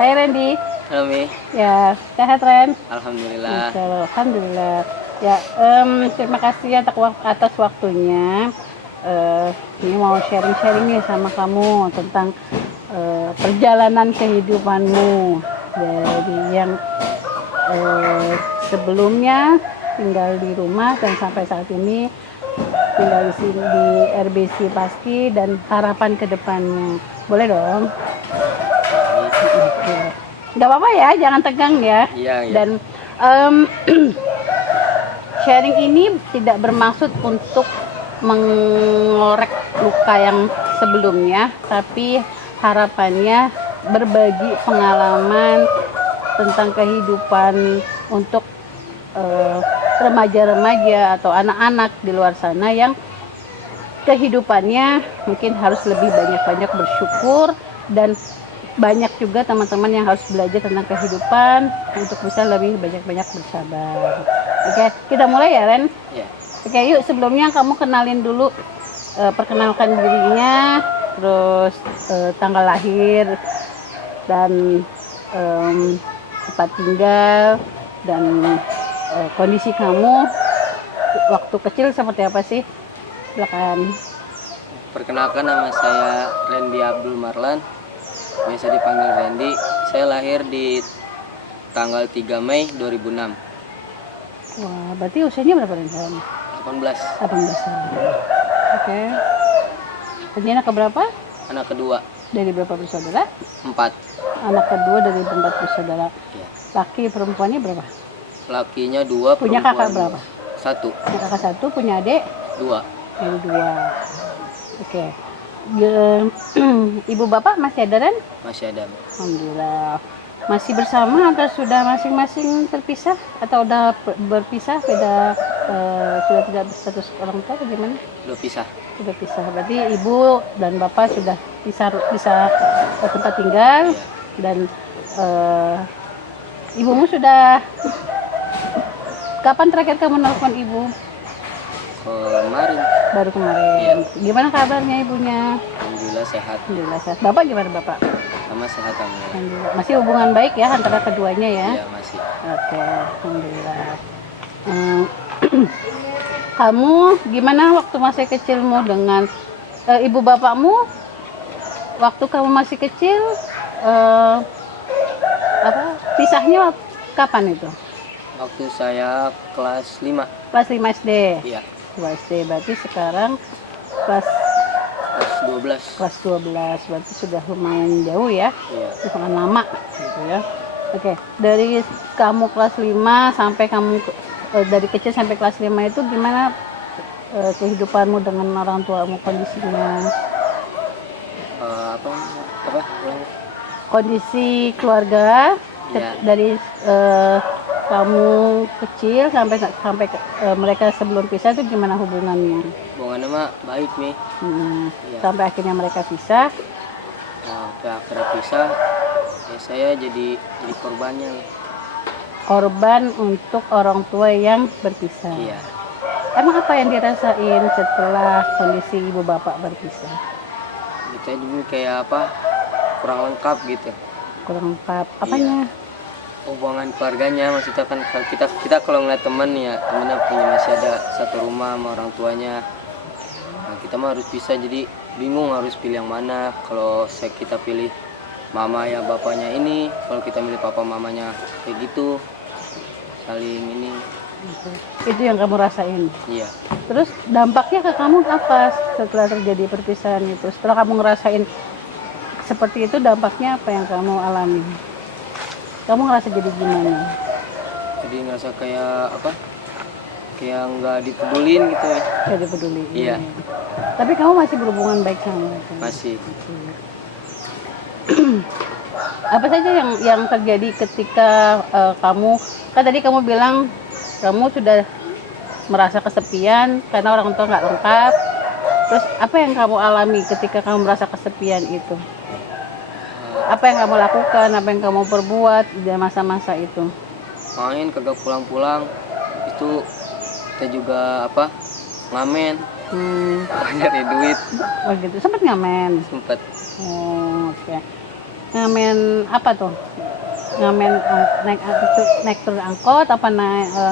Hai Randy. Halo Mi. Ya, sehat Ren? Alhamdulillah. Alhamdulillah. Ya, terima kasih atas waktunya. Ini mau sharing-sharing nih sama kamu tentang perjalanan kehidupanmu dari yang sebelumnya tinggal di rumah dan sampai saat ini tinggal di sini di RBC Paski dan harapan ke depannya. Boleh dong? Oke. Nggak apa-apa ya, jangan tegang ya. Iya. Dan sharing ini tidak bermaksud untuk mengorek luka yang sebelumnya, tapi harapannya berbagi pengalaman tentang kehidupan untuk remaja-remaja atau anak-anak di luar sana yang kehidupannya mungkin harus lebih banyak-banyak bersyukur, dan banyak juga teman-teman yang harus belajar tentang kehidupan untuk bisa lebih banyak-banyak bersabar. Oke, kita mulai ya Ren? Ya. Oke, yuk sebelumnya kamu kenalin dulu, perkenalkan dirinya, terus tanggal lahir dan tempat tinggal dan kondisi kamu waktu kecil seperti apa sih? Silakan. Perkenalkan, nama saya Randy Abdul Marlan. Biasa dipanggil Randy. Saya lahir di tanggal 3 Mei 2006. Wah, berarti usianya berapa Ren? 18. 18 tahun. Oke. Ini anak keberapa? Anak kedua. Dari berapa bersaudara? 4. Anak kedua dari 4 bersaudara. Ya. Laki perempuannya berapa? Lakinya 2, Punya kakak berapa? 1. Punya kakak 1, punya adik? 2. Dari 2. Oke. Ibu bapak masih ada Ren? Masih ada. Alhamdulillah. Masih bersama atau sudah masing-masing terpisah atau udah berpisah, beda, sudah tidak berstatus orang tua atau gimana? Udah pisah. Sudah pisah. Berarti ibu dan bapak sudah pisah tempat tinggal. Ya. Dan ibumu sudah, kapan terakhir kamu nelfon ibu? Kemarin. Baru kemarin. Iya. Gimana kabarnya ibunya? Alhamdulillah sehat. Alhamdulillah sehat. Bapak gimana bapak? Sama sehat alhamdulillah. Alhamdulillah. Masih hubungan baik ya antara keduanya ya? Iya, masih. Oke, alhamdulillah. Kamu gimana waktu masih kecilmu dengan ibu bapakmu? Waktu kamu masih kecil, pisahnya kapan itu? Waktu saya kelas 5. Kelas 5 SD. Iya. 2 SD, berarti sekarang kelas Kelas 12. berarti sudah lumayan jauh ya. Iya. Lumayan lama gitu ya. Oke, dari kamu kelas 5 sampai kamu dari kecil sampai kelas 5 itu gimana kehidupanmu dengan orang tuamu, kondisinya? Kondisi keluarga Ya. dari kamu kecil sampai mereka sebelum pisah itu gimana hubungannya? Hubungannya mah baik nih. Ya. Sampai akhirnya mereka pisah. Sampai akhirnya pisah, ya saya jadi korbannya. Korban untuk orang tua yang berpisah. Iya. Emang apa yang dirasain setelah kondisi ibu bapak berpisah? Kita juga kayak kurang lengkap gitu. Kurang lengkap. Apanya? Iya. Hubungan keluarganya, maksudnya kan kalau kita kalau ngeliat temen ya, temennya punya masih ada satu rumah sama orang tuanya. Nah, kita mah harus pisah, jadi bingung harus pilih yang mana. Kalau kita pilih mama ya bapaknya ini, kalau kita milih papa mamanya kayak gitu, saling ini. Itu yang kamu rasain. Iya. Terus dampaknya ke kamu apa setelah terjadi perpisahan itu? Setelah kamu ngerasain seperti itu, dampaknya apa yang kamu alami? Kamu ngerasa jadi gimana? Jadi ngerasa kayak kayak nggak dipedulin gitu ya. Gak dipeduli. Iya. Tapi kamu masih berhubungan baik sama mereka? Masih. Apa saja yang terjadi ketika kamu, kan tadi kamu bilang kamu sudah merasa kesepian karena orang tua nggak lengkap. Terus apa yang kamu alami ketika kamu merasa kesepian itu? Apa yang kamu lakukan, apa yang kamu perbuat di masa-masa itu? Main kagak pulang-pulang, itu kita juga ngamen, Hmm. nyari duit. Oh gitu, sempet ngamen? Sempet. Oh, oke. ngamen apa tuh? Ngamen naik turun angkot apa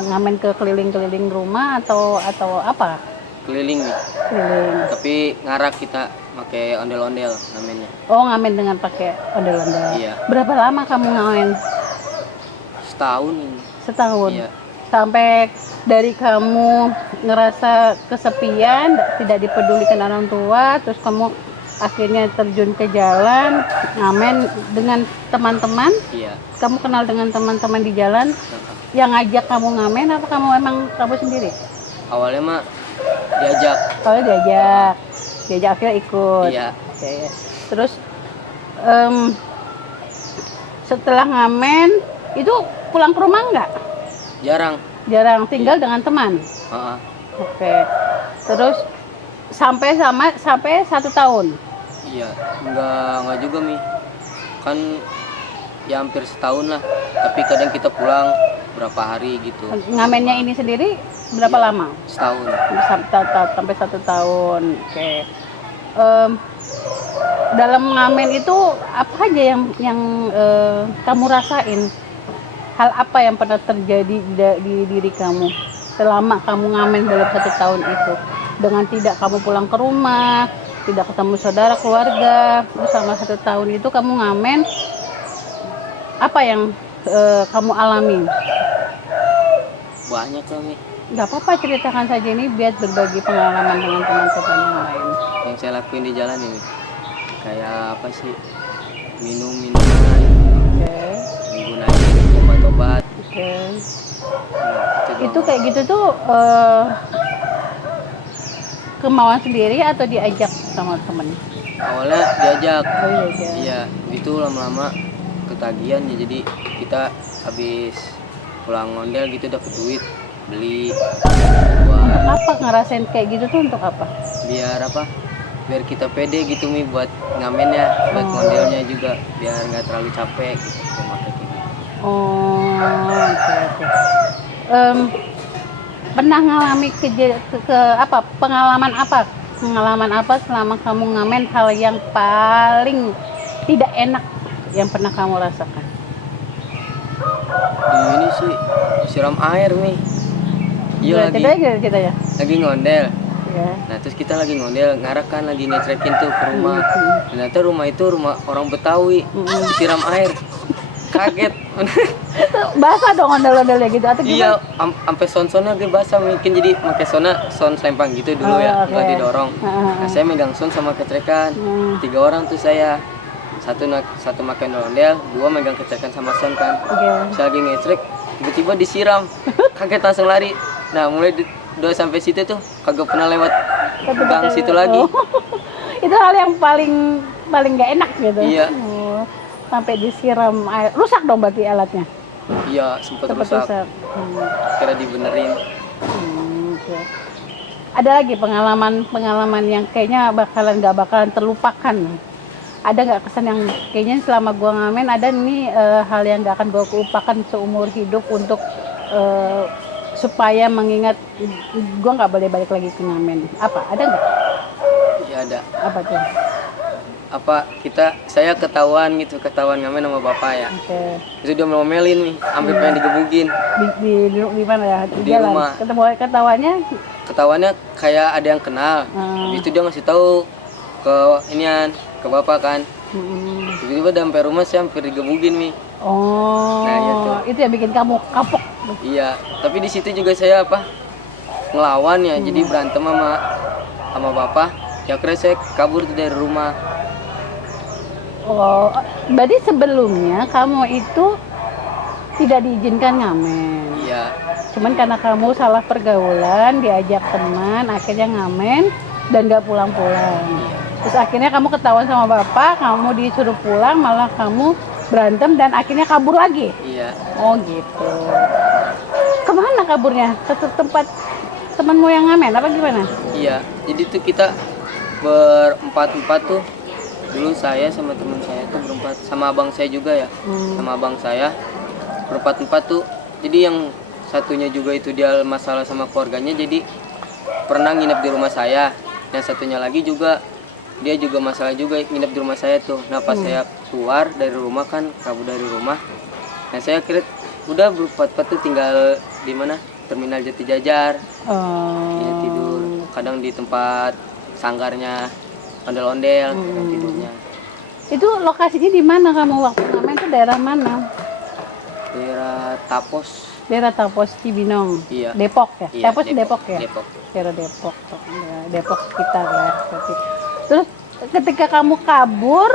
ngamen ke keliling-keliling rumah atau apa? Keliling nih. Keliling. Tapi ngarak kita pakai ondel-ondel ngamennya. Oh, ngamen dengan pakai ondel-ondel. Iya. Berapa lama kamu ngamen? Setahun ini. Setahun. Iya. Sampai dari kamu ngerasa kesepian, tidak dipedulikan orang tua, terus kamu akhirnya terjun ke jalan, ngamen dengan teman-teman. Iya. Kamu kenal dengan teman-teman di jalan yang ngajak kamu ngamen apa kamu sendiri? Awalnya mah diajak. Kalau diajak akhirnya ikut. Iya. Oke. Terus setelah ngamen itu pulang ke rumah nggak? Jarang tinggal dengan teman. Oke. Terus sampai 1 tahun. Iya, enggak juga Mi. Kan ya hampir setahun lah. Tapi kadang kita pulang berapa hari gitu. Ngamennya ini sendiri berapa lama? Setahun. Sampai 1 tahun. Oke. Dalam ngamen itu apa aja yang kamu rasain? Hal apa yang pernah terjadi di diri kamu selama kamu ngamen dalam 1 tahun itu? Dengan tidak kamu pulang ke rumah, tidak ketemu saudara, keluarga, terus selama 1 tahun itu kamu ngamen, apa yang kamu alami? Banyak lah Mi. Gak apa-apa, ceritakan saja ini biar berbagi pengalaman dengan teman-teman yang lain. Yang saya lakuin di jalan ini kayak apa sih? Minuman, Oke. menggunakan obat-obat. Oke. Nah, Itu kayak gitu tuh kemauan sendiri atau diajak sama temen? awalnya diajak. Oh, diajak. Iya, itu lama-lama ketagihan ya, jadi kita habis pulang ngondel gitu dapat duit beli buat Apa ngerasain kayak gitu tuh untuk apa? biar kita pede gitu Mi buat ngamennya, buat ngondelnya juga biar nggak terlalu capek gitu memakai kayak gitu. Oh, oke. Pernah ngalami pengalaman apa selama kamu ngamen, hal yang paling tidak enak yang pernah kamu rasakan? Di ini sih siram air Mi. Iya Kita ya. lagi ngondel. Ya. Nah terus kita lagi ngondel, ngarak kan lagi ngetrekin tuh ke rumah. Ternyata rumah itu rumah orang Betawi, disiram air. Kaget. Itu basah dong ondel-ondelnya gitu atau Iya, gimana? sampai son-sonnya dia basah mungkin, jadi pakai son selempang gitu dulu ya, oke. nggak didorong. Nah, saya megang son sama ketrekan. 3 orang tuh saya. Satu makan ondel, 2 megang ketrekan sama son kan. Oke. Saya lagi ngetrek, tiba-tiba disiram. Kaget langsung lari. Nah, mulai udah sampai situ tuh kagak pernah lewat gang situ lagi. Oh. Itu hal yang paling nggak enak gitu. Iya. Oh. Sampai disiram air, rusak dong berarti alatnya. Iya, sempat rusak. Kira dibenerin. Okay. Ada lagi pengalaman yang kayaknya nggak bakalan terlupakan. Ada nggak kesan yang kayaknya selama gua ngamen ada nih hal yang nggak akan gua lupakan seumur hidup untuk supaya mengingat gua nggak boleh balik lagi ke ngamen. Apa? Ada nggak? Iya ada. Apa tuh? Saya ketahuan ngamen sama bapak ya. Oke. Itu dia ngomelin nih, sampai pengen digebukin. Di mana ya? Di rumah. Ketahuannya Kayak ada yang kenal. Habis itu dia ngasih tahu ke bapak kan. Tiba-tiba sampai rumah saya hampir digebukin Mi. Oh. Nah, itu yang bikin kamu kapok. Iya, tapi di situ juga saya ngelawan ya, jadi berantem sama bapak. Ya akhirnya saya kabur tuh dari rumah. Oh, berarti sebelumnya kamu itu tidak diizinkan ngamen. Iya. Cuman karena kamu salah pergaulan, diajak teman, akhirnya ngamen dan gak pulang-pulang. Terus akhirnya kamu ketahuan sama bapak, kamu disuruh pulang, malah kamu berantem dan akhirnya kabur lagi. Iya. Oh gitu. Kemana kaburnya? Ke tempat temanmu yang ngamen apa gimana? Iya. Jadi tuh kita berempat tuh. Dulu saya sama teman saya tuh berempat, sama abang saya juga ya. Sama abang saya berempat tuh. Jadi yang satunya juga itu dia masalah sama keluarganya, jadi pernah nginep di rumah saya. Yang satunya lagi juga dia juga masalah juga nginep di rumah saya tuh. Nah pas saya keluar dari rumah kan, kabur dari rumah. Nah saya kira udah berempat-empat tuh tinggal di mana, terminal Jati Jajar. Ya tidur kadang di tempat sanggarnya ondel-ondel tidurnya. Itu lokasinya di mana kamu waktu ngamen, itu daerah mana? Daerah Tapos. Daerah Tapos Cibinong. Iya. Depok ya? Iya, Tapos Depok ya? Depok. Daerah Depok. Ya, Depok sekitar ya. Berarti. Terus ketika kamu kabur,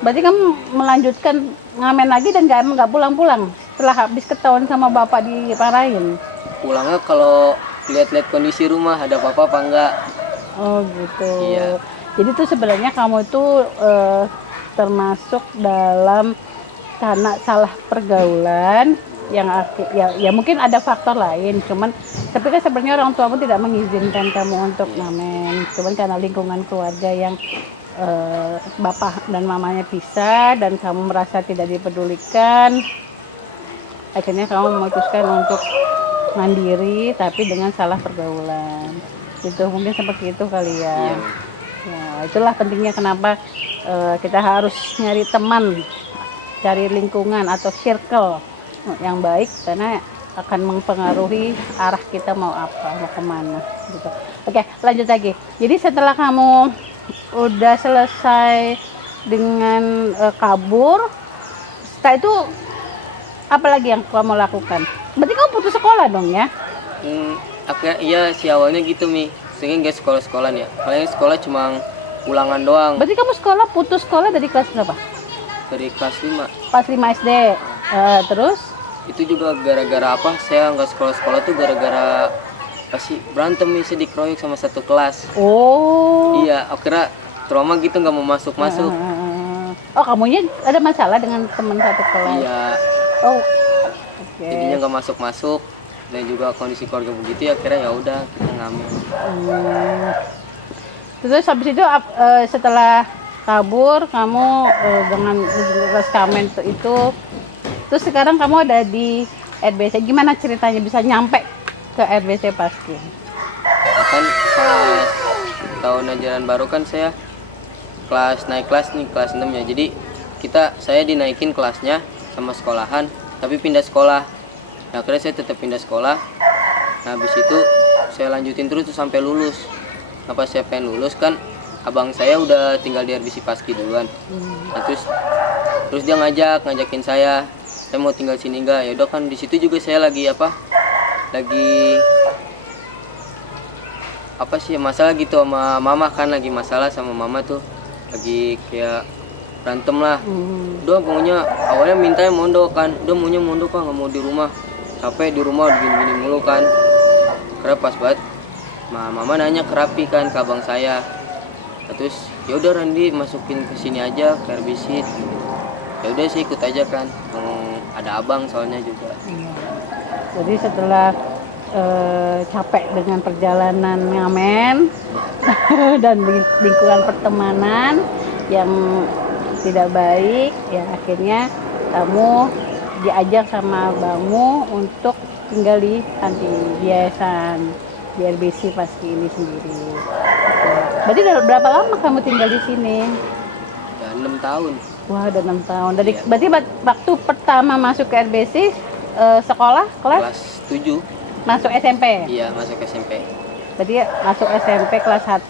berarti kamu melanjutkan ngamen lagi dan nggak pulang-pulang setelah habis ketahuan sama bapak diparahin. Pulangnya kalau lihat-lihat kondisi rumah ada apa-apa apa enggak. Oh gitu. Iya. Jadi tuh sebenarnya kamu itu termasuk dalam karena salah pergaulan yang ya mungkin ada faktor lain, cuman tapi kan sebenarnya orang tuamu tidak mengizinkan kamu untuk ngamen, cuman karena lingkungan keluarga yang bapak dan mamanya pisah dan kamu merasa tidak dipedulikan, akhirnya kamu memutuskan untuk mandiri tapi dengan salah pergaulan. Itu mungkin seperti itu kali ya. Iya. Ya, itulah pentingnya kenapa kita harus nyari teman, cari lingkungan atau circle yang baik, karena akan mempengaruhi arah kita mau apa, mau kemana gitu. Oke, lanjut lagi. Jadi setelah kamu udah selesai dengan kabur, setelah itu apa lagi yang kamu lakukan? Berarti kamu putus sekolah dong ya? Iya sih awalnya gitu Mi, sehingga nggak sekolah-sekolah ya. Paling sekolah cuma ulangan doang. Berarti kamu putus sekolah dari kelas berapa? Dari kelas 5. Kelas 5 SD. Terus? Itu juga gara-gara apa? Saya nggak sekolah-sekolah tuh gara-gara pasti berantem nih, saya dikeroyok sama satu kelas. Oh. Iya, akhirnya trauma gitu nggak mau masuk-masuk. Oh, kamunya ada masalah dengan teman satu kelas? Iya. Oh. Oke. Jadinya nggak masuk-masuk dan juga kondisi keluarga begitu ya, akhirnya ya udah kita ngambil. Terus habis itu setelah kabur kamu dengan rekamen itu, terus sekarang kamu ada di RBC. Gimana ceritanya bisa nyampe ke RBC Paski? Kan pas tahun ajaran baru kan saya naik kelas nih, kelas 6 ya. Jadi saya dinaikin kelasnya sama sekolahan, tapi pindah sekolah. Nah, akhirnya saya tetap pindah sekolah. Nah, habis itu saya lanjutin terus tuh sampai lulus. Nah, pas saya pengen lulus kan abang saya udah tinggal di RBC Paski duluan. Nah, terus dia ngajakin saya mau tinggal sini enggak? Ya udah, kan di situ juga saya lagi apa sih masalah gitu sama mama, kan lagi masalah sama mama tuh, lagi kayak berantem lah. Udah pokoknya awalnya mintanya mondok kan, udah maunya mondok kan, nggak mau di rumah, capek di rumah gini-gini mulu kan. Karena pas banget mama nanya ke Rapi kan, ke abang saya. Terus ya udah Randi masukin ke sini aja ke RBC. Ya udah sih ikut aja kan, ada abang soalnya juga. Jadi setelah capek dengan perjalanan ngamen dan lingkungan pertemanan yang tidak baik, ya akhirnya kamu diajak sama abangmu untuk tinggal di panti yayasan di RBC Paski ini sendiri. Berarti berapa lama kamu tinggal di sini? Ya 6 tahun. Wah, udah 6 tahun. Berarti waktu pertama masuk ke RBC sekolah kelas 7. Masuk SMP? Iya, masuk SMP. Berarti masuk SMP kelas 1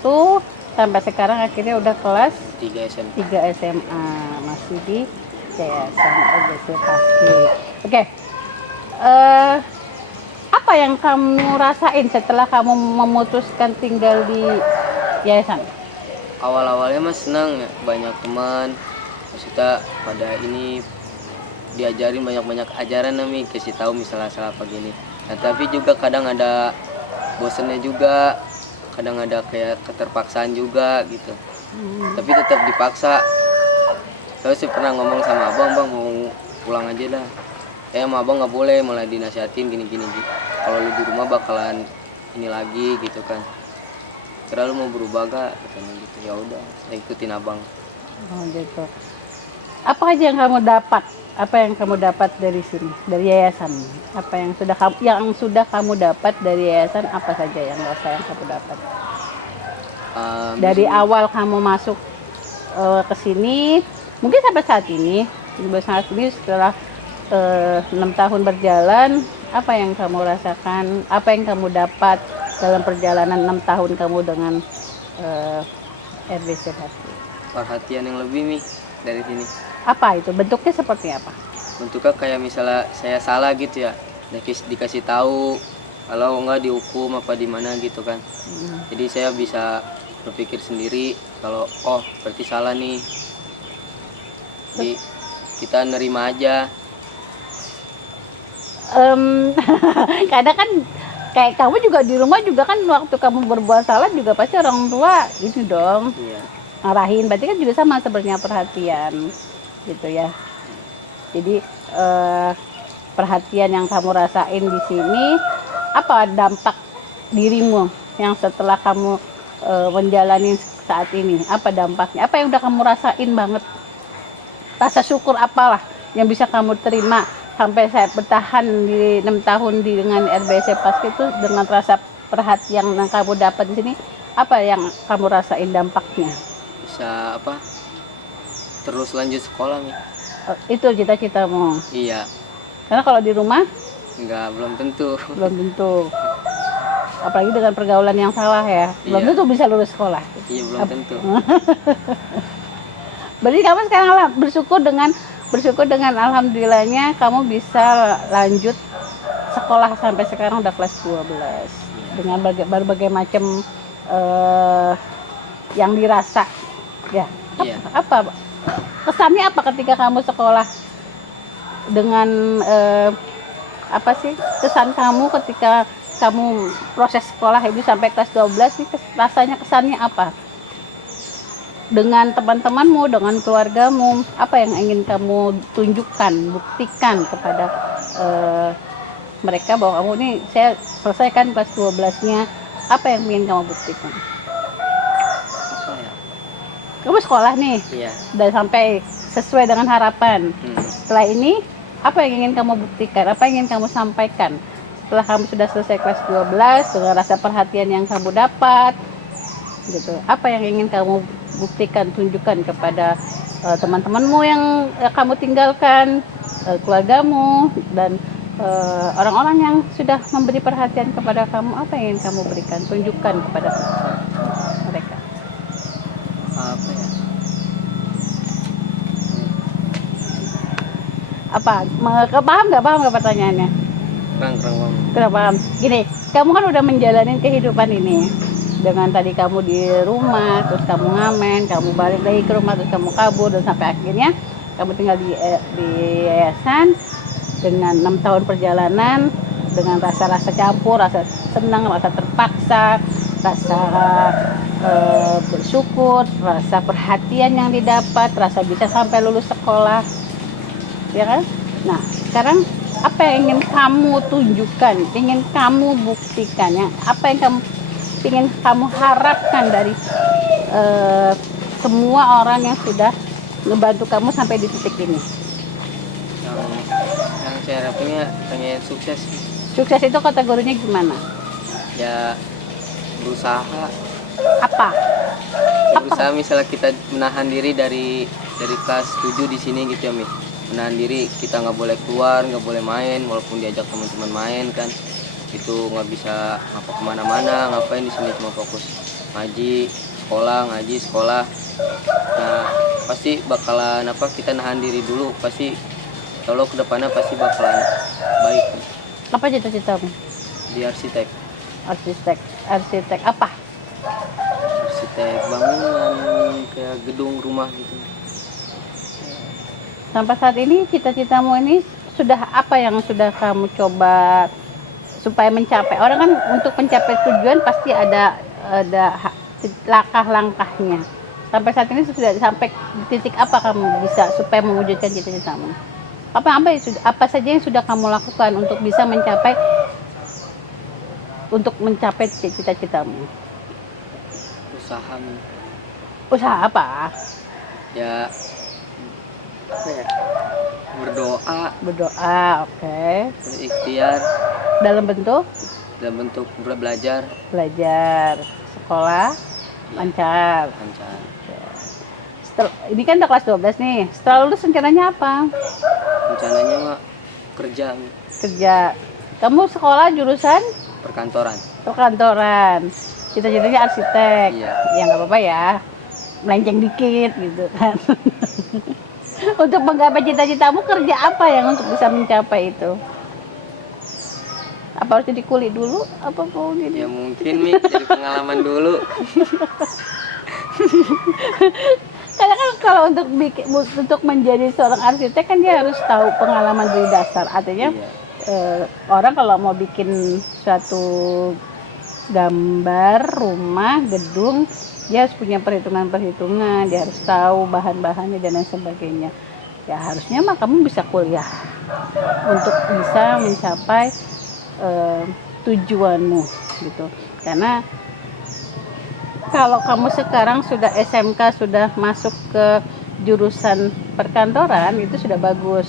sampai sekarang akhirnya udah kelas 3 SMA. 3 SMA, masih di Yayasan RBC Paski. Oke. Apa yang kamu rasain setelah kamu memutuskan tinggal di yayasan? Awal-awalnya mah senang ya, banyak teman. Maksudnya pada ini diajarin banyak-banyak ajaran nih, kasih tahu misalnya salah apa gini. Nah, tapi juga kadang ada bosennya juga, kadang ada kayak keterpaksaan juga gitu. Tapi tetap dipaksa. Saya pernah ngomong sama abang, bang mau pulang aja dah. Sama abang nggak boleh, malah dinasihatin gini-gini. Kalau lu di rumah bakalan ini lagi gitu kan. Kira lu mau berubah gak? Katanya gitu. Ya udah, saya ikutin abang. Oh gitu. Apa aja yang kamu dapat? Apa yang kamu dapat dari sini, dari yayasan? Apa yang sudah kamu dapat dari yayasan? Apa saja yang kamu dapat? Dari awal kamu masuk ke sini Mungkin sampai saat ini setelah 6 tahun berjalan, apa yang kamu rasakan, apa yang kamu dapat dalam perjalanan 6 tahun kamu dengan RBC Bakti? Perhatian yang lebih nih dari sini. Apa itu? Bentuknya seperti apa? Bentuknya kayak misalnya saya salah gitu ya, dikasih tahu, kalau enggak dihukum apa di mana gitu kan. Jadi saya bisa berpikir sendiri kalau oh berarti salah nih. Jadi kita nerima aja. Kadang kan kayak kamu juga di rumah juga kan, waktu kamu berbuat salah juga pasti orang tua ini dong Iya. ngarahin, berarti kan juga sama sebenarnya perhatian gitu ya. Jadi perhatian yang kamu rasain di sini, apa dampak dirimu yang setelah kamu menjalani saat ini, apa dampaknya, apa yang udah kamu rasain banget, rasa syukur apalah yang bisa kamu terima sampai saya bertahan di 6 tahun dengan RBC Bakti itu, dengan rasa perhatian yang kamu dapat di sini, apa yang kamu rasain dampaknya? Bisa apa? Terus lanjut sekolah nih. Itu cita-citamu. Iya. Karena kalau di rumah Belum tentu. belum tentu. Apalagi dengan pergaulan yang salah ya. Belum Iya. tentu bisa lulus sekolah. Iya, belum tentu. Berarti kamu sekarang bersyukur dengan alhamdulillahnya kamu bisa lanjut sekolah sampai sekarang udah kelas 12 dengan berbagai macam yang dirasa ya. Iya. Apa kesannya apa ketika kamu sekolah dengan apa sih kesan kamu ketika kamu proses sekolah itu sampai kelas 12 nih, rasanya kesannya apa? Dengan teman-temanmu, dengan keluargamu, apa yang ingin kamu tunjukkan, buktikan kepada mereka bahwa kamu ini saya selesaikan kelas 12-nya, apa yang ingin kamu buktikan? Apa ya? Kamu sekolah nih, Iya. udah sampai sesuai dengan harapan. Setelah ini, apa yang ingin kamu buktikan, apa yang ingin kamu sampaikan? Setelah kamu sudah selesai kelas 12 dengan rasa perhatian yang kamu dapat, gitu. Apa yang ingin kamu buktikan, tunjukkan kepada teman-temanmu yang kamu tinggalkan, keluargamu, dan orang-orang yang sudah memberi perhatian kepada kamu, apa yang ingin kamu berikan, tunjukkan kepada mereka? Apa ya? Apa? Paham nggak pertanyaannya? Kurang paham. Kurang paham. Gini, kamu kan udah menjalani kehidupan ini dengan tadi kamu di rumah, terus kamu ngamen, kamu balik lagi ke rumah, terus kamu kabur, dan sampai akhirnya kamu tinggal di yayasan dengan 6 tahun perjalanan, dengan rasa-rasa campur, rasa senang, rasa terpaksa, rasa bersyukur, rasa perhatian yang didapat, rasa bisa sampai lulus sekolah, ya kan? Nah, sekarang apa yang ingin kamu tunjukkan, ingin kamu buktikan, yang apa yang kamu ingin kamu harapkan dari semua orang yang sudah ngebantu kamu sampai di titik ini? Yang saya harapinnya pengen sukses. Sukses itu kategorinya gimana? Ya berusaha. Apa? Berusaha misalnya kita menahan diri dari kelas 7 di sini gitu ya, Mi. Menahan diri, kita nggak boleh keluar, nggak boleh main, walaupun diajak teman-teman main kan. Itu nggak bisa ngapa kemana-mana, ngapain di sini cuma fokus ngaji sekolah. Nah pasti bakalan kita nahan diri dulu, pasti kalau kedepannya pasti bakalan baik. Apa cita-citamu? Di arsitek apa? Arsitek bangunan kayak gedung rumah gitu. Sampai saat ini cita-citamu ini sudah apa yang sudah kamu coba supaya mencapai? Orang kan untuk mencapai tujuan pasti ada langkah-langkahnya. Sampai saat ini sudah sampai di titik apa kamu bisa supaya mewujudkan cita-citamu? Apa saja yang sudah kamu lakukan untuk bisa mencapai cita-citamu? Usaha, Mi. Usaha apa? Ya apa ya? Berdoa, oke. Terus ikhtiar Dalam bentuk dalam bentuk belajar sekolah, lancar. Ini kan udah kelas 12 nih. Setelah lulus rencananya apa? Rencananya mah kerja Kerja. Kamu sekolah jurusan perkantoran. perkantoran. Cita-citanya arsitek. Iya. Ya nggak apa-apa ya. Melenceng dikit gitu kan. Untuk menggapai cita-citamu kerja apa yang untuk bisa mencapai itu? Apa harus jadi kuli dulu? Apa mau jadi? Ya mungkin Mi jadi pengalaman dulu. Karena kan kalau untuk menjadi seorang arsitek kan dia harus tahu pengalaman dari dasar. Artinya Iya. orang kalau mau bikin suatu gambar rumah, gedung, dia harus punya perhitungan-perhitungan, dia harus tahu bahan-bahannya dan lain sebagainya. Ya harusnya mah kamu bisa kuliah untuk bisa mencapai tujuanmu gitu. Karena kalau kamu sekarang sudah SMK, sudah masuk ke jurusan perkantoran, itu sudah bagus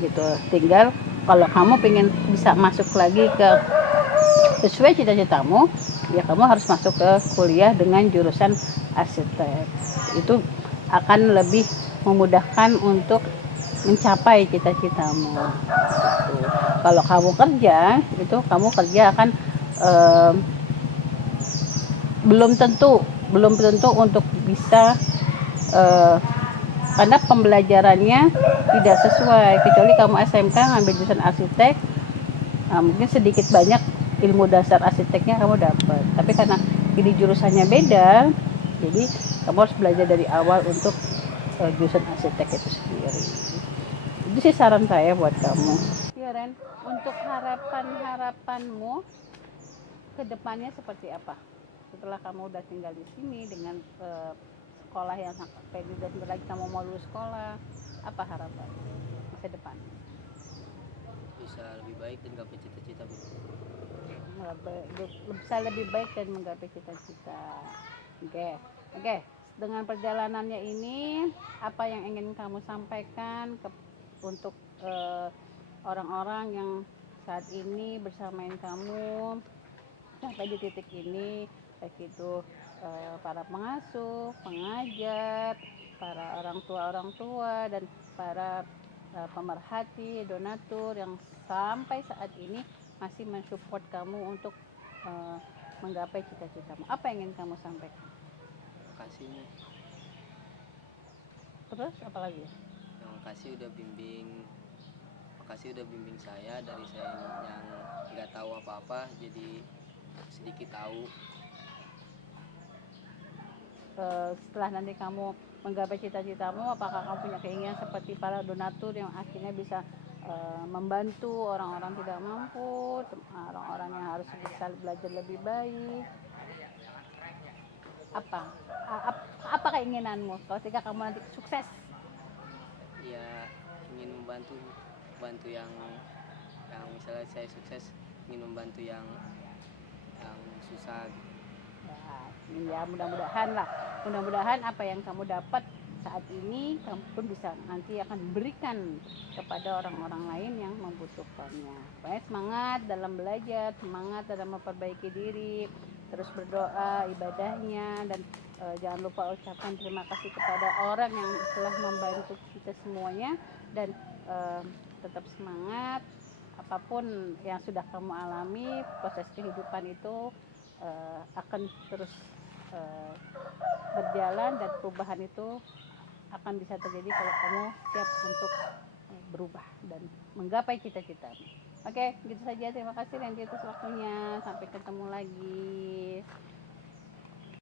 gitu. Tinggal kalau kamu pengen bisa masuk lagi ke sesuai cita-citamu, ya kamu harus masuk ke kuliah dengan jurusan arsitek. Itu akan lebih memudahkan untuk mencapai cita-citamu gitu. Kalau kamu kerja, itu kamu kerja akan belum tentu untuk bisa karena pembelajarannya tidak sesuai, kecuali kamu SMK ngambil jurusan arsitek, mungkin sedikit banyak ilmu dasar arsiteknya kamu dapat, tapi karena ini jurusannya beda, jadi kamu harus belajar dari awal untuk jurusan arsitek itu sendiri. Itu sih saran saya buat kamu. Ya Ren, untuk harapanmu ke depannya seperti apa? Setelah kamu udah tinggal di sini dengan sekolah yang kayak udah sebentar lagi kamu mau lulus sekolah, apa harapan masa depan? Bisa lebih baik dan gapai cita-cita. Bisa lebih baik dan menggapai cita-cita. Oke. Oke. Dengan perjalanannya ini, apa yang ingin kamu sampaikan untuk orang-orang yang saat ini bersamain kamu sampai di titik ini, baik itu para pengasuh, pengajar, para orang tua dan para pemerhati, donatur yang sampai saat ini masih mensupport kamu untuk menggapai cita-citamu. Apa yang ingin kamu sampaikan? Makasih nih. Terus apa lagi? Yang makasih udah bimbing saya dari saya yang nggak tahu apa-apa jadi sedikit tahu. Setelah nanti kamu menggapai cita-citamu, apakah kamu punya keinginan seperti para donatur yang akhirnya bisa membantu orang-orang tidak mampu, orang-orang yang harus bisa belajar lebih baik? Apa keinginanmu ketika kamu nanti sukses? Ya ingin membantu yang misalnya saya sukses, ingin membantu yang susah gitu. Ya mudah-mudahan apa yang kamu dapat saat ini kamu pun bisa nanti akan berikan kepada orang-orang lain yang membutuhkannya. Pokoknya semangat dalam belajar, semangat dalam memperbaiki diri, terus berdoa ibadahnya, dan jangan lupa ucapkan terima kasih kepada orang yang telah membantu kita semuanya, dan tetap semangat. Apapun yang sudah kamu alami, proses kehidupan itu akan terus berjalan, dan perubahan itu akan bisa terjadi kalau kamu siap untuk berubah dan menggapai cita-cita. Oke, gitu saja. Terima kasih Randy atas waktunya. Sampai ketemu lagi.